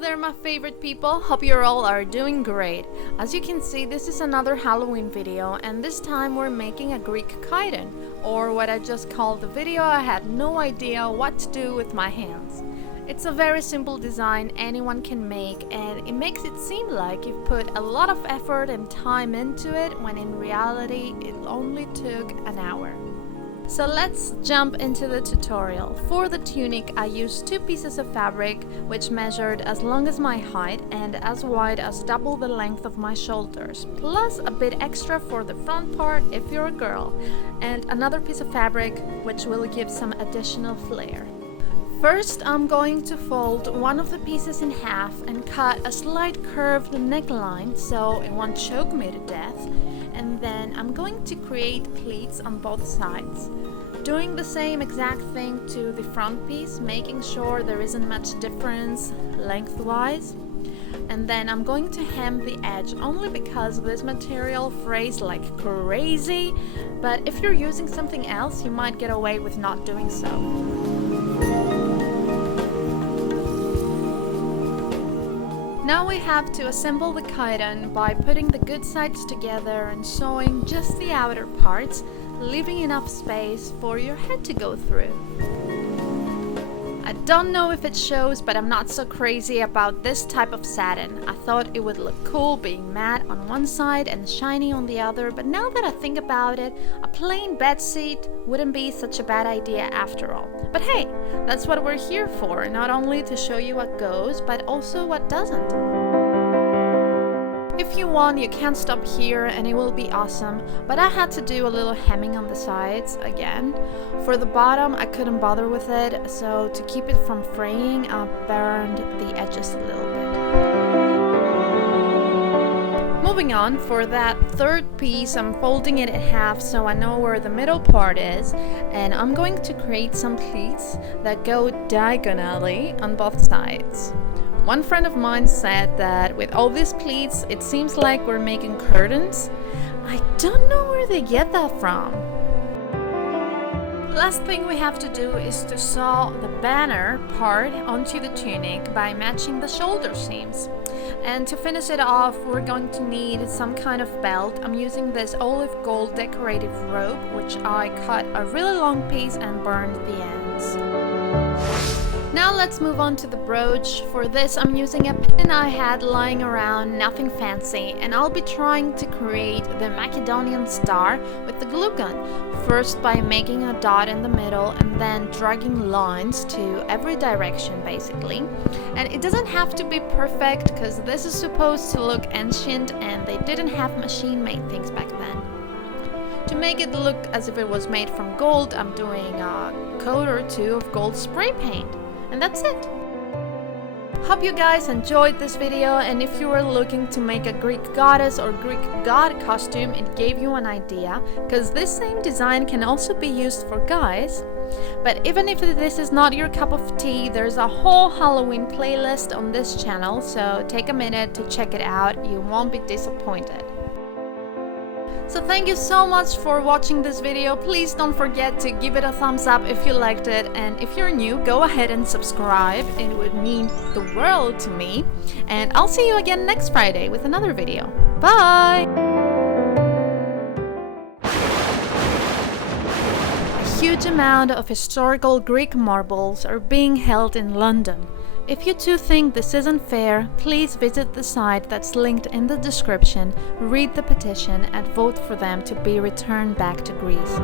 there, my favorite people. Hope you all are doing great. As you can see, this is another Halloween video, and this time we're making a Greek chiton, or what I just called the video I had no idea what to do with my hands. It's a very simple design anyone can make, and it makes it seem like you've put a lot of effort and time into it, when in reality it only took an hour. So let's jump into the tutorial. For the tunic I used 2 pieces of fabric which measured as long as my height and as wide as double the length of my shoulders, plus a bit extra for the front part if you're a girl, and another piece of fabric which will give some additional flair. First, I'm going to fold one of the pieces in half and cut a slight curved neckline so it won't choke me to death, and then I'm going to create pleats on both sides. Doing the same exact thing to the front piece, making sure there isn't much difference lengthwise. And then I'm going to hem the edge only because this material frays like crazy, but if you're using something else you might get away with not doing so. Now we have to assemble the chiton by putting the good sides together and sewing just the outer parts, leaving enough space for your head to go through. I don't know if it shows, but I'm not so crazy about this type of satin. I thought it would look cool being matte on one side and shiny on the other, but now that I think about it, a plain bed seat wouldn't be such a bad idea after all. But hey, that's what we're here for, not only to show you what goes, but also what doesn't. If you want, you can stop here and it will be awesome, but I had to do a little hemming on the sides again. For the bottom, I couldn't bother with it, so to keep it from fraying, I burned the edges a little bit. Moving on, for that third piece, I'm folding it in half so I know where the middle part is, and I'm going to create some pleats that go diagonally on both sides. One friend of mine said that with all these pleats, it seems like we're making curtains. I don't know where they get that from. Last thing we have to do is to sew the banner part onto the tunic by matching the shoulder seams. And to finish it off, we're going to need some kind of belt. I'm using this olive gold decorative rope, which I cut a really long piece and burned the ends. Now let's move on to the brooch. For this I'm using a pin I had lying around, nothing fancy, and I'll be trying to create the Macedonian star with the glue gun. First by making a dot in the middle and then dragging lines to every direction basically. And it doesn't have to be perfect because this is supposed to look ancient and they didn't have machine-made things back then. To make it look as if it was made from gold, I'm doing a coat or 2 of gold spray paint. And that's it. Hope you guys enjoyed this video, and if you were looking to make a Greek goddess or Greek god costume, it gave you an idea, because this same design can also be used for guys. But even if this is not your cup of tea, there's a whole Halloween playlist on this channel, so take a minute to check it out, you won't be disappointed. So thank you so much for watching this video. Please don't forget to give it a thumbs up if you liked it, and if you're new, go ahead and subscribe. It would mean the world to me, and I'll see you again next Friday with another video. Bye! A huge amount of historical Greek marbles are being held in London. If you too think this isn't fair, please visit the site that's linked in the description, read the petition and vote for them to be returned back to Greece.